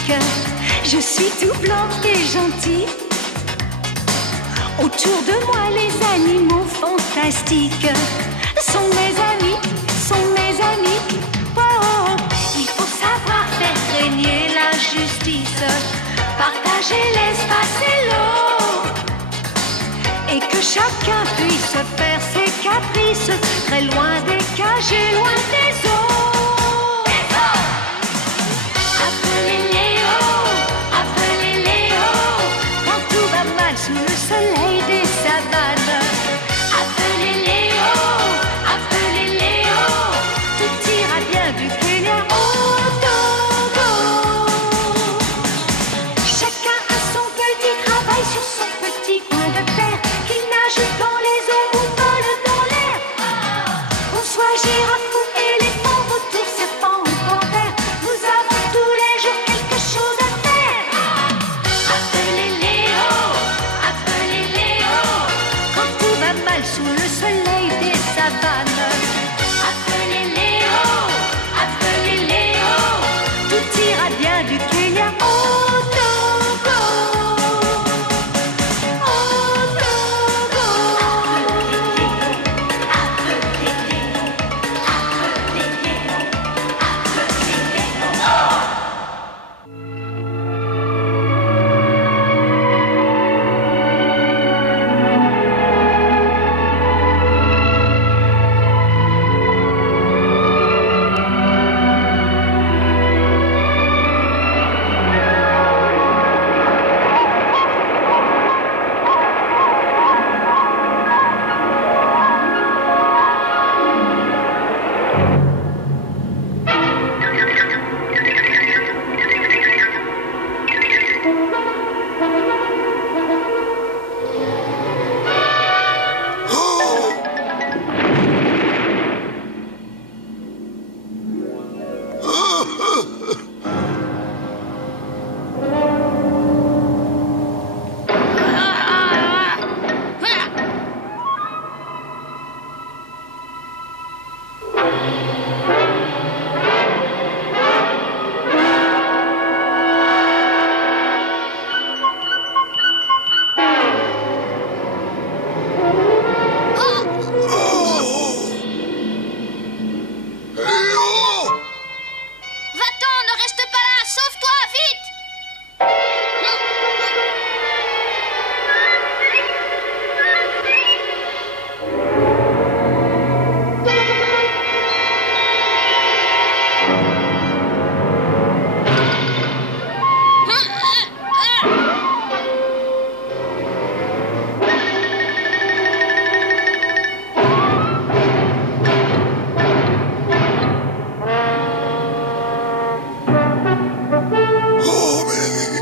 fantastique. Je suis tout blanc et gentil. Autour de moi, les animaux fantastiques sont mes amis, sont mes amis. Oh, oh. Il faut savoir faire régner la justice, partager l'espace et l'eau, et que chacun puisse faire ses caprices, très loin des cages et loin des eaux. Appelez Léo, quand tout va mal sous le soleil des savanes. Appelez Léo, tout ira bien du Kenya au Togo. Chacun a son petit travail sur son petit coin de terre, qui nage dans les eaux ou vole dans l'air. Qu'on soit girafe ou éléphant, vautour, serpent ou panthère, nous avons tous les jours quelque chose à faire. Appelez Léo, quand tout va mal sous le soleil des savanes. Appelez Léo, tout ira bien du Kenya au Togo. Au Togo. Va-t'en, ne reste pas là, sauve-toi, vite! Oh, mais...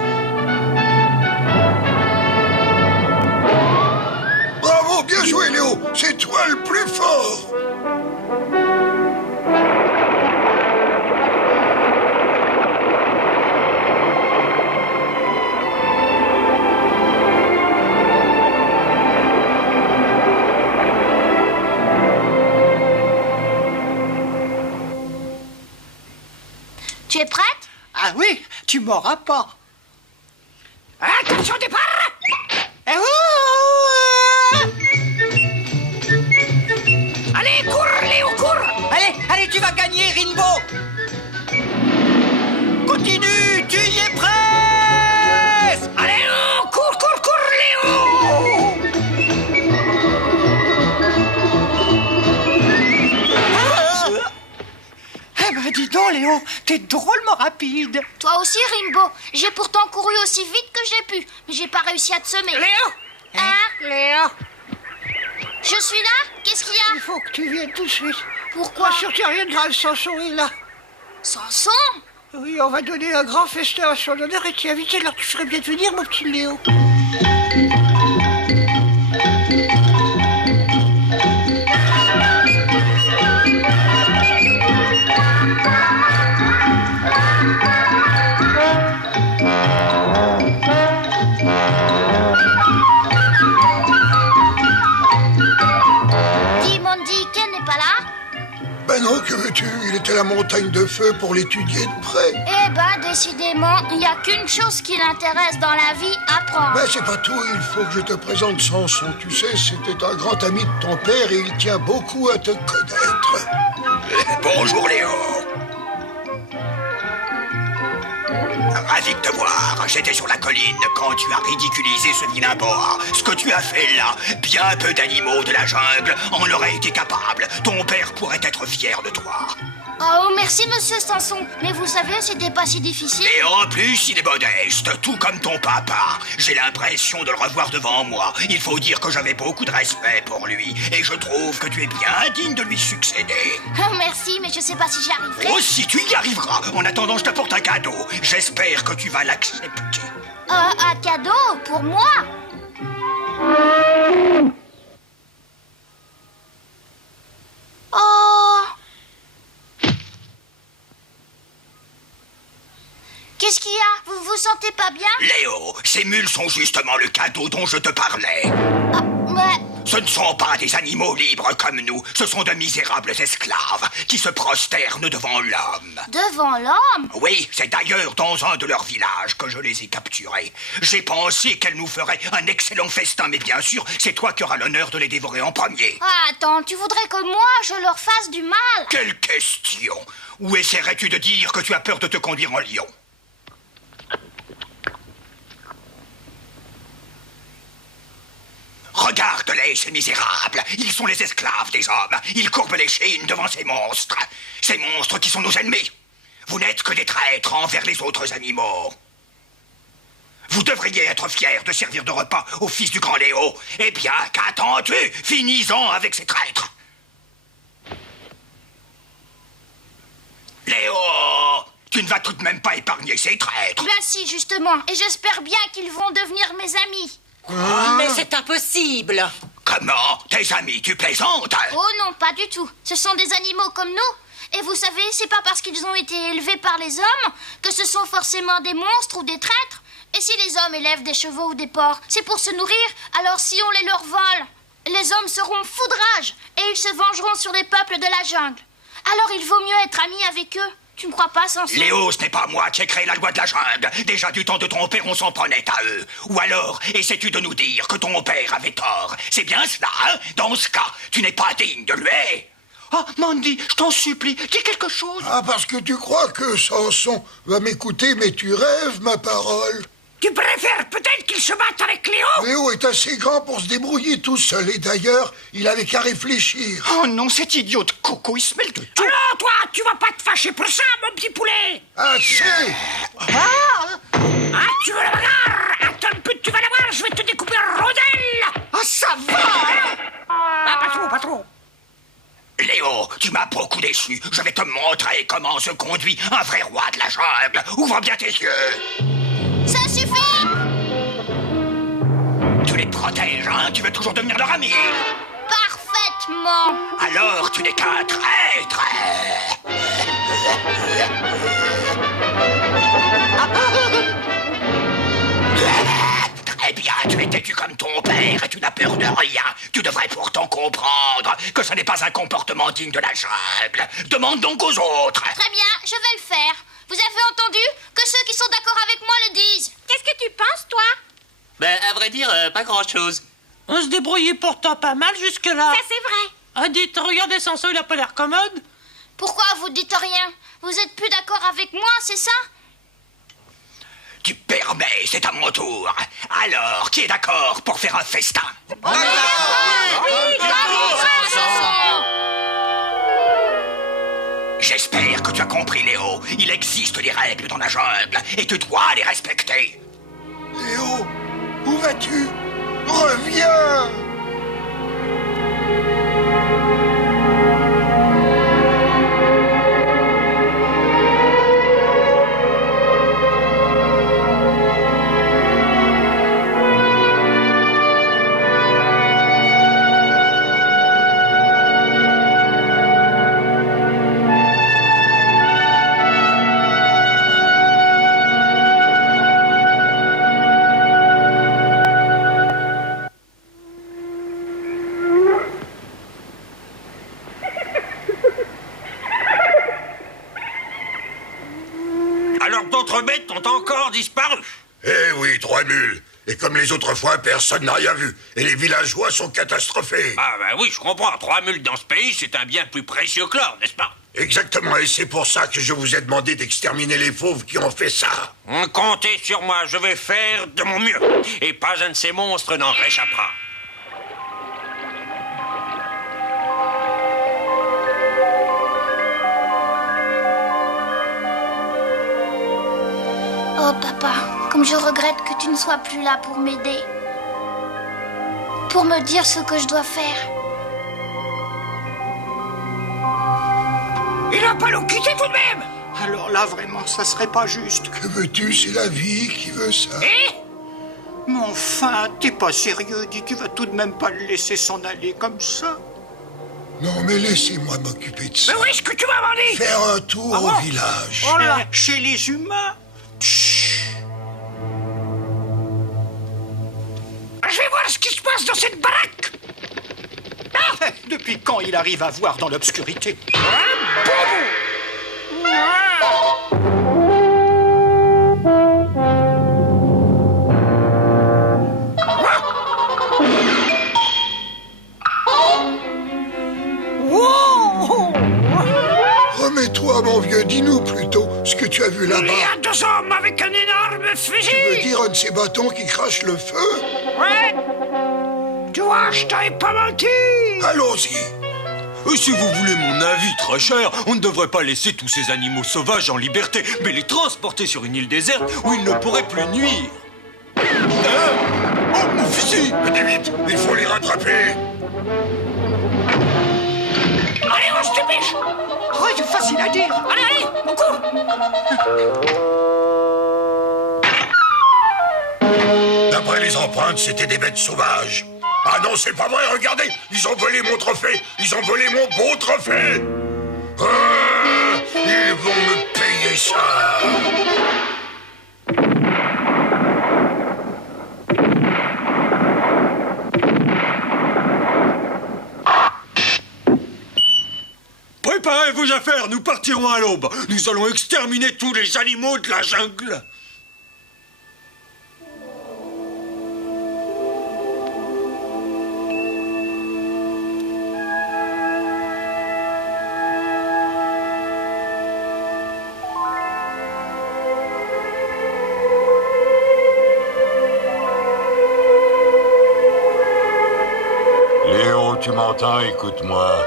Bravo, bien joué, Léo. C'est toi le plus fort. Tu es prête? Ah oui, tu m'auras pas. Attention, départ! Eh oh! Allez, cours, Léo, cours! Allez, tu vas gagner, Rimbaud! Continue, tu y es presque! Allez, oh, cours, Léo! Eh ben, dis donc, Léo, t'es drôlement rapide. Toi aussi, Rimbaud. J'ai pourtant couru aussi vite que j'ai pu, mais j'ai pas réussi à te semer. Léo! Hein? Léo! Je suis là? Qu'est-ce qu'il y Il a? faut que tu viennes tout de suite. Pourquoi? Surtout rien de grave, Samson est là. Samson? Oui, on va donner un grand festin à son honneur et t'y inviter, alors tu ferais bien de venir, mon petit Léo. Dis, Mandy, Ken n'est pas là? Ben non, que veux-tu? Il était à la montagne de feu pour l'étudier de près. Eh ben, décidément, il n'y a qu'une chose qui l'intéresse dans la vie, apprendre. Mais c'est pas tout, il faut que je te présente Samson. Tu sais, c'était un grand ami de ton père et il tient beaucoup à te connaître. Bonjour Léo. Ravi de te voir. J'étais sur la colline quand tu as ridiculisé ce vilain boa. Ce que tu as fait là, bien peu d'animaux de la jungle en auraient été capables. Ton père pourrait être fier de toi. Oh, merci, monsieur Samson. Mais vous savez, c'était pas si difficile. Et en plus, il est modeste, tout comme ton papa. J'ai l'impression de le revoir devant moi. Il faut dire que j'avais beaucoup de respect pour lui. Et je trouve que tu es bien digne de lui succéder. Oh, merci, mais je sais pas si j'y arriverai. Oh, si tu y arriveras. En attendant, je te porte un cadeau. J'espère que tu vas l'accepter. Un cadeau pour moi? Oh! Qu'est-ce qu'il y a? Vous vous sentez pas bien? Léo, ces mules sont justement le cadeau dont je te parlais. Ah, mais... Ce ne sont pas des animaux libres comme nous. Ce sont de misérables esclaves qui se prosternent devant l'homme. Devant l'homme? Oui, c'est d'ailleurs dans un de leurs villages que je les ai capturés. J'ai pensé qu'elles nous feraient un excellent festin, mais bien sûr, c'est toi qui auras l'honneur de les dévorer en premier. Ah, attends, tu voudrais que moi, je leur fasse du mal? Quelle question! Ou essaierais-tu de dire que tu as peur de te conduire en lion? Regarde-les, ces misérables. Ils sont les esclaves des hommes. Ils courbent l'échine devant ces monstres. Ces monstres qui sont nos ennemis. Vous n'êtes que des traîtres envers les autres animaux. Vous devriez être fiers de servir de repas au fils du grand Léo. Eh bien, qu'attends-tu? Finis-en avec ces traîtres. Léo, tu ne vas tout de même pas épargner ces traîtres. Ben si, justement. Et j'espère bien qu'ils vont devenir mes amis. Mais c'est impossible. Comment? Tes amis, tu plaisantes? Oh non, pas du tout. Ce sont des animaux comme nous. Et vous savez, c'est pas parce qu'ils ont été élevés par les hommes que ce sont forcément des monstres ou des traîtres. Et si les hommes élèvent des chevaux ou des porcs, c'est pour se nourrir. Alors si on les leur vole, les hommes seront fous de rage et ils se vengeront sur les peuples de la jungle. Alors il vaut mieux être ami avec eux. Tu ne crois pas, Samson? Léo, ce n'est pas moi qui ai créé la loi de la jungle. Déjà du temps de ton père, on s'en prenait à eux. Ou alors, essaies-tu de nous dire que ton père avait tort? C'est bien cela, hein? Dans ce cas, tu n'es pas digne de lui. Ah, Mandy, je t'en supplie, dis quelque chose. Ah, parce que tu crois que Samson va m'écouter, mais tu rêves, ma parole. Tu préfères peut-être qu'il se batte avec Léo? Léo est assez grand pour se débrouiller tout seul, et d'ailleurs, il avait qu'à réfléchir. Oh non, cet idiot de Coco, il se mêle de tout. Alors, toi, tu vas pas te fâcher pour ça, mon petit poulet? Assez! Ah, tu veux la bagarre? Attends un peu, tu vas la voir, je vais te découper en rondelles! Ah, ça va! Ah, pas trop, pas trop. Léo, tu m'as beaucoup déçu. Je vais te montrer comment se conduit un vrai roi de la jungle. Ouvre bien tes yeux. Ça suffit! Tu les protèges, hein? Tu veux toujours devenir leur ami? Parfaitement! Alors, tu n'es qu'un traître. Très bien, tu es têtu comme ton père et tu n'as peur de rien. Tu devrais pourtant comprendre que ce n'est pas un comportement digne de la jungle. Demande donc aux autres. Très bien, je vais le faire. Vous avez entendu? Que ceux qui sont d'accord avec moi le disent. Qu'est-ce que tu penses, toi? Ben, à vrai dire, pas grand-chose. On se débrouillait pourtant pas mal jusque-là. Ça, c'est vrai. Ah, dites, regardez Samson, il a pas l'air commode. Pourquoi vous dites rien? Vous êtes plus d'accord avec moi, c'est ça? Tu permets, c'est à mon tour. Alors, qui est d'accord pour faire un festin? J'espère que tu as compris, Léo. Il existe des règles dans la jungle et tu dois les respecter. Léo, où vas-tu? Reviens! Alors d'autres bêtes ont encore disparu. Eh oui, 3 mules. Et comme les autres fois, personne n'a rien vu. Et les villageois sont catastrophés. Ah bah oui, je comprends. 3 mules dans ce pays, c'est un bien plus précieux que l'or, n'est-ce pas? Exactement, et c'est pour ça que je vous ai demandé d'exterminer les fauves qui ont fait ça. Comptez sur moi, je vais faire de mon mieux. Et pas un de ces monstres n'en réchappera. Oh papa, comme je regrette que tu ne sois plus là pour m'aider. Pour me dire ce que je dois faire. Il va pas nous quitter tout de même. Alors là, vraiment, ça serait pas juste. Que veux-tu, c'est la vie qui veut ça. Mais enfin, t'es pas sérieux, dis, tu vas tout de même pas le laisser s'en aller comme ça. Non, mais laissez-moi m'occuper de ça. Mais où est-ce que tu vas, Mandy? Faire un tour au village. Oh là, chez les humains. Je vais voir ce qui se passe dans cette baraque. Depuis quand il arrive à voir dans l'obscurité? Remets-toi, mon vieux, dis-nous plutôt ce que tu as vu là-bas. Il y a 2 hommes avec un énorme fusil. Tu veux dire un de ces bâtons qui crache le feu? Ouais. Tu vois, je t'avais pas menti. Allons-y. Si vous voulez mon avis très cher, on ne devrait pas laisser tous ces animaux sauvages en liberté, mais les transporter sur une île déserte où ils ne pourraient plus nuire. Oh, mon fusil! Venez vite, il faut les rattraper. Allez, on se dépêche. Oh, c'est facile à dire. Allez, allez, on court. D'après les empreintes, c'était des bêtes sauvages. Ah non, c'est pas vrai, regardez, ils ont volé mon trophée. Ils ont volé mon beau trophée. Ils vont me payer ça. Préparez vos affaires, nous partirons à l'aube. Nous allons exterminer tous les animaux de la jungle. Léo, tu m'entends, écoute-moi.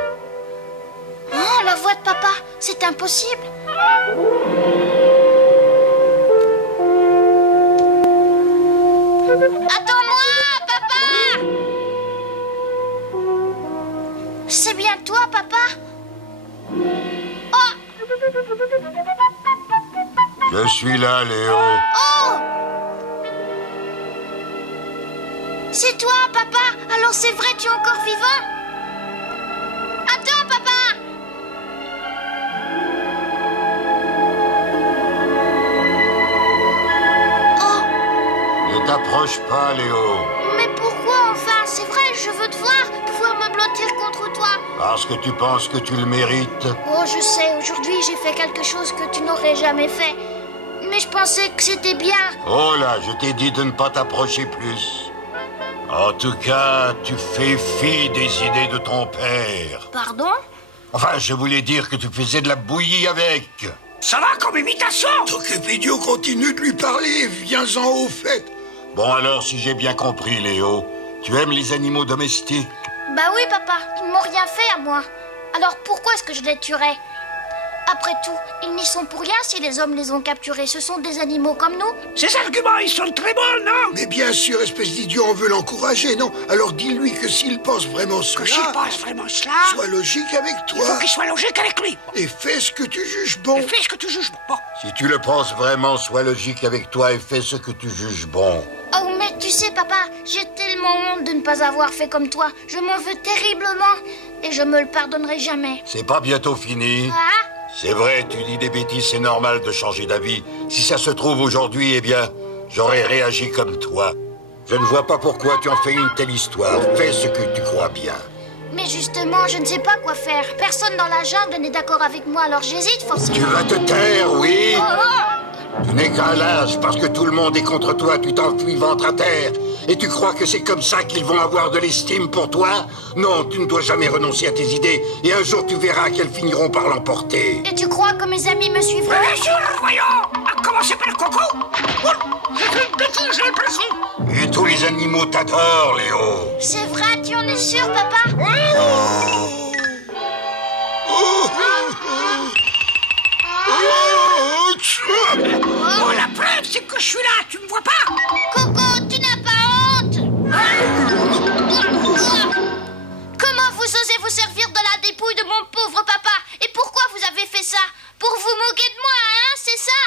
Oh, la voix de papa, c'est impossible. Attends-moi, papa! C'est bien toi, papa? Oh! Je suis là, Léo. Oh! C'est toi, papa? Alors c'est vrai, tu es encore vivant? Attends, papa! Oh! Ne t'approche pas, Léo. Mais pourquoi enfin? C'est vrai, je veux te voir, pouvoir me blottir contre toi. Parce que tu penses que tu le mérites. Oh, je sais, aujourd'hui j'ai fait quelque chose que tu n'aurais jamais fait. Mais je pensais que c'était bien. Oh là, je t'ai dit de ne pas t'approcher plus. En tout cas, tu fais fi des idées de ton père. Pardon? Enfin, je voulais dire que tu faisais de la bouillie avec. Ça va comme imitation. T'occupe, idiot, continue de lui parler. Viens-en au fait. Bon, alors, si j'ai bien compris, Léo, tu aimes les animaux domestiques? Bah oui, papa, ils ne m'ont rien fait à moi. Alors pourquoi est-ce que je les tuerais? Après tout, ils n'y sont pour rien si les hommes les ont capturés. Ce sont des animaux comme nous. Ces arguments, ils sont très bons, non? Mais bien sûr, espèce d'idiot, on veut l'encourager, non? Alors dis-lui que s'il pense vraiment cela... Que s'il pense vraiment cela... Sois logique avec Il faut toi. qu'il soit logique avec lui. Et fais ce que tu juges bon. Et fais ce que tu juges bon. Si tu le penses vraiment, sois logique avec toi et fais ce que tu juges bon. Oh, mais tu sais, papa, j'ai tellement honte de ne pas avoir fait comme toi. Je m'en veux terriblement et je me le pardonnerai jamais. C'est pas bientôt fini. Ah? C'est vrai, tu dis des bêtises, c'est normal de changer d'avis. Si ça se trouve aujourd'hui, eh bien, j'aurais réagi comme toi. Je ne vois pas pourquoi tu en fais une telle histoire. Fais ce que tu crois bien. Mais justement, je ne sais pas quoi faire. Personne dans la jungle n'est d'accord avec moi, alors j'hésite forcément. Tu vas te taire, oui? Oh, oh. Tu n'es qu'un lâche parce que tout le monde est contre toi, tu t'enfuis ventre à terre. Et tu crois que c'est comme ça qu'ils vont avoir de l'estime pour toi? Non, tu ne dois jamais renoncer à tes idées, et un jour tu verras qu'elles finiront par l'emporter. Et tu crois que mes amis me suivront? Bien sûr, voyons. À commencer par le coco. J'ai fait une bêtise, j'ai l'impression. Et tous les animaux t'adorent, Léo. C'est vrai, tu en es sûr, papa? Oh, la preuve, c'est que je suis là, tu me vois pas? Coco, tu n'as pas honte? Comment vous osez vous servir de la dépouille de mon pauvre papa? Et pourquoi vous avez fait ça? Pour vous moquer de moi, hein? C'est ça?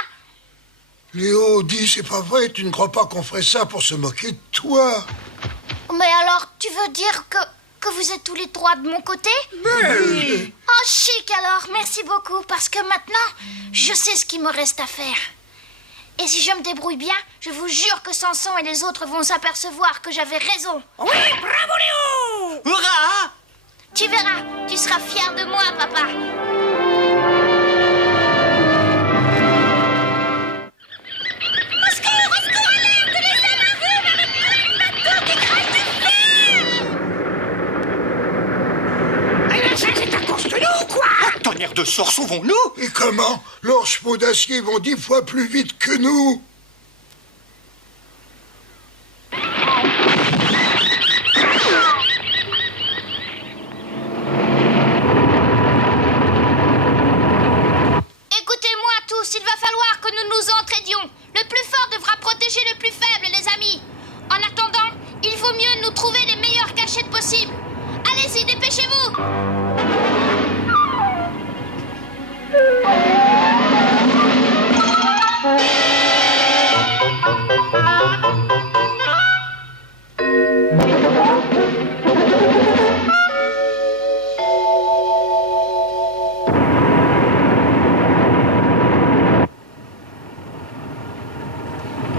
Léo, dis, c'est pas vrai, tu ne crois pas qu'on ferait ça pour se moquer de toi? Mais alors, tu veux dire que vous êtes tous les trois de mon côté? Mais... Oh, chic alors, merci beaucoup, parce que maintenant, je sais ce qu'il me reste à faire. Et si je me débrouille bien, je vous jure que Samson et les autres vont s'apercevoir que j'avais raison. Oui, bravo Léo! Hurrah! Tu verras, tu seras fier de moi, papa. C'est à cause de nous, quoi! Tonnerre de sort, sauvons-nous! Et comment? Leurs chevaux d'acier vont 10 fois plus vite que nous. Écoutez-moi tous, il va falloir que nous nous entraidions. Le plus fort devra protéger le plus faible, les amis. En attendant, il vaut mieux nous trouver les meilleures cachettes possibles. Allez-y, dépêchez-vous!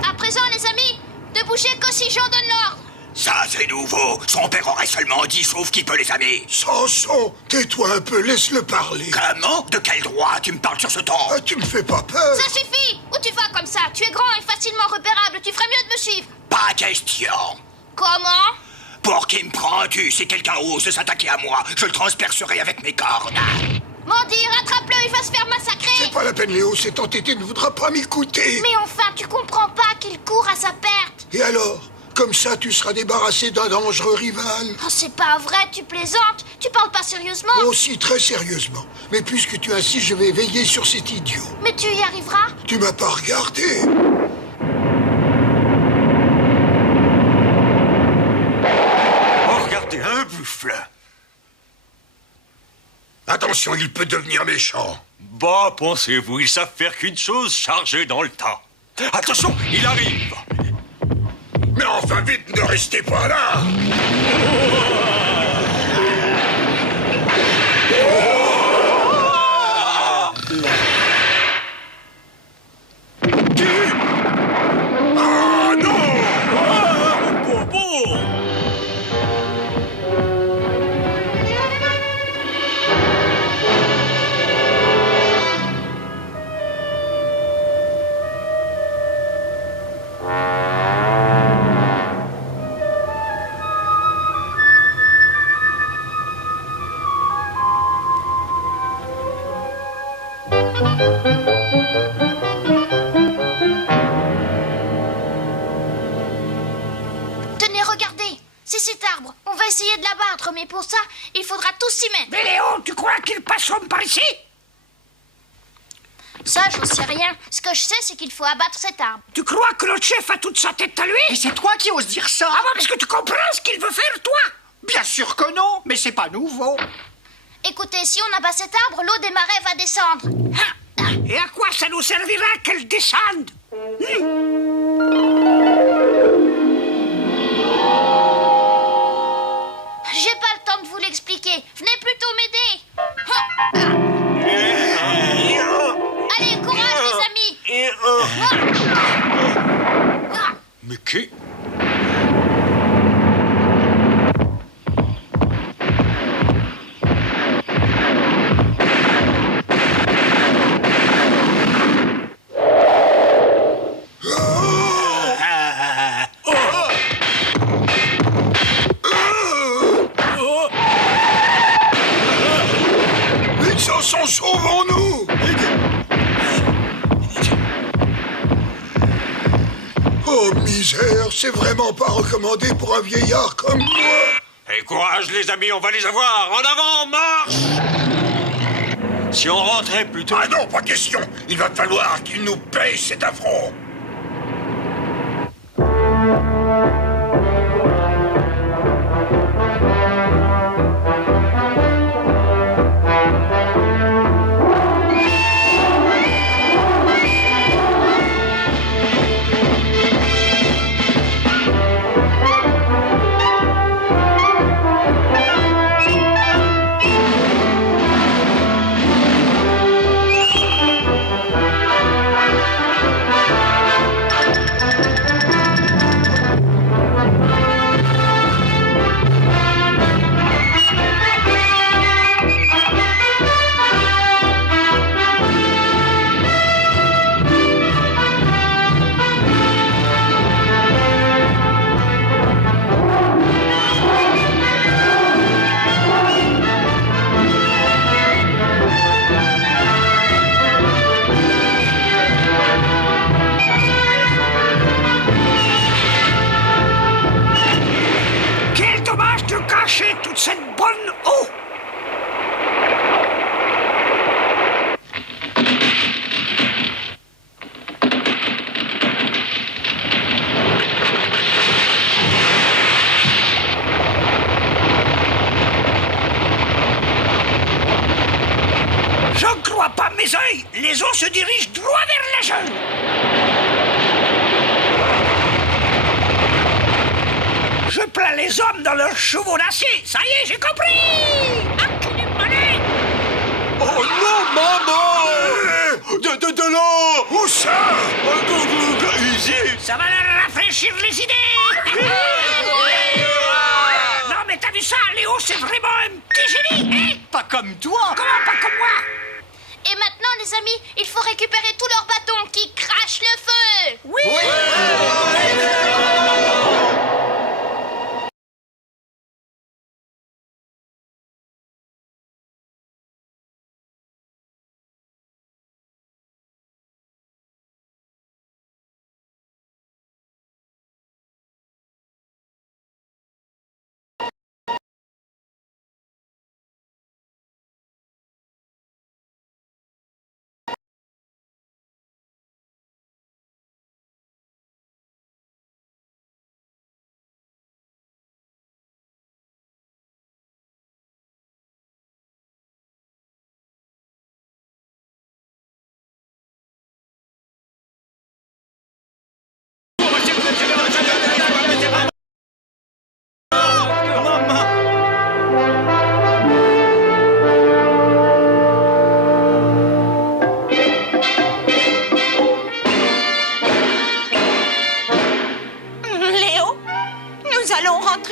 À présent, les amis, ne bougez que si j'en donne l'ordre. Ça, c'est nouveau. Son père aurait seulement dit sauf qui peut les amis. Samson, tais-toi un peu, laisse-le parler. Comment? De quel droit tu me parles sur ce ton? Ah, tu me fais pas peur. Ça suffit! Où tu vas comme ça? Tu es grand et facilement repérable. Tu ferais mieux de me suivre. Pas question. Comment? Pour qui me prends-tu? Si quelqu'un ose s'attaquer à moi, je le transpercerai avec mes cornes. Mandy, rattrape-le, il va se faire massacrer. C'est pas la peine, Léo, cet entêté ne voudra pas m'écouter. Mais enfin, tu comprends pas qu'il court à sa perte. Et alors? Comme ça, tu seras débarrassé d'un dangereux rival. Oh, c'est pas vrai, tu plaisantes. Tu parles pas sérieusement. Aussi, très sérieusement. Mais puisque tu insistes, je vais veiller sur cet idiot. Mais tu y arriveras? Tu m'as pas regardé. Oh, regardez, un buffle. Attention, il peut devenir méchant. Bah, pensez-vous, ils savent faire qu'une chose, charger dans le tas. Attention, il arrive. Mais enfin, vite, ne restez pas là. Ah non! Ah, Bobo! Tenez, regardez. C'est cet arbre. On va essayer de l'abattre, mais pour ça, il faudra tous s'y mettre. Mais Léo, tu crois qu'ils passeront par ici? Ça, j'en sais rien. Ce que je sais, c'est qu'il faut abattre cet arbre. Tu crois que notre chef a toute sa tête à lui? Et c'est toi qui oses dire ça? Ah bon, parce que tu comprends ce qu'il veut faire, toi? Bien sûr que non, mais c'est pas nouveau. Écoutez, si on abat cet arbre, l'eau des marais va descendre. Et à quoi ça nous servira qu'elle descende? J'ai pas le temps de vous l'expliquer. Venez plutôt m'aider. Allez, courage, les amis. Mais qui? Oh, misère, c'est vraiment pas recommandé pour un vieillard comme moi. Et courage, les amis, on va les avoir. En avant, marche! Si on rentrait plutôt... Ah non, pas question. Il va falloir qu'il nous paye cet affront. Toute cette bonne eau. J'en crois pas mes yeux. Les eaux se dirigent droit vers la jungle. Je plains les hommes dans leurs chevaux d'acier. Ça y est, j'ai compris. Acculé monnaie. Oh non, maman! De l'eau! Où ça? Ici! Ça va leur rafraîchir les idées. Non mais t'as vu ça, Léo, c'est vraiment un petit génie, hein? Pas comme toi. Comment pas comme moi? Et maintenant, les amis, il faut récupérer tous leurs bâtons qui crachent le feu. Oui.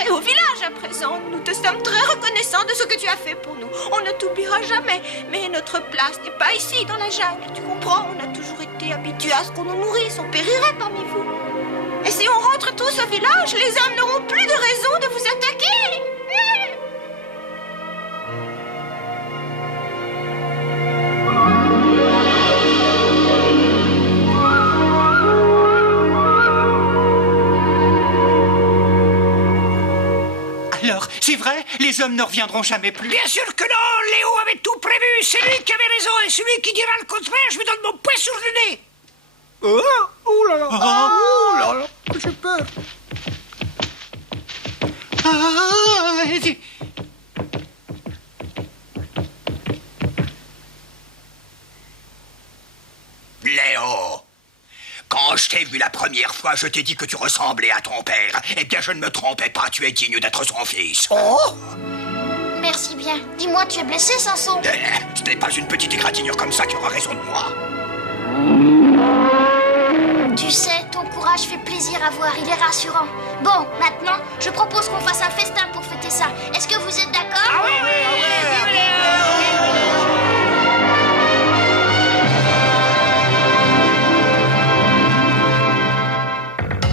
Au village à présent, nous te sommes très reconnaissants de ce que tu as fait pour nous. On ne t'oubliera jamais, mais notre place n'est pas ici dans la jungle. Tu comprends, on a toujours été habitués à ce qu'on nous nourrisse, on périrait parmi vous. Et si on rentre tous au village, les hommes n'auront plus de raison de vous attaquer. Alors, c'est vrai, les hommes ne reviendront jamais plus. Bien sûr que non, Léo avait tout prévu. C'est lui qui avait raison et celui qui dira le contraire, je lui donne mon poing sur le nez. Oh là là. Oh là là. J'ai peur. Léo, quand je t'ai vu la première fois, je t'ai dit que tu ressemblais à ton père. Eh bien, je ne me trompais pas, tu es digne d'être son fils. Oh! Merci bien. Dis-moi, tu es blessé, Samson? Ce n'est pas une petite égratignure comme ça qui aura raison de moi. Tu sais, ton courage fait plaisir à voir, il est rassurant. Bon, maintenant, je propose qu'on fasse un festin pour fêter ça. Est-ce que vous êtes d'accord? Ah oui, oui!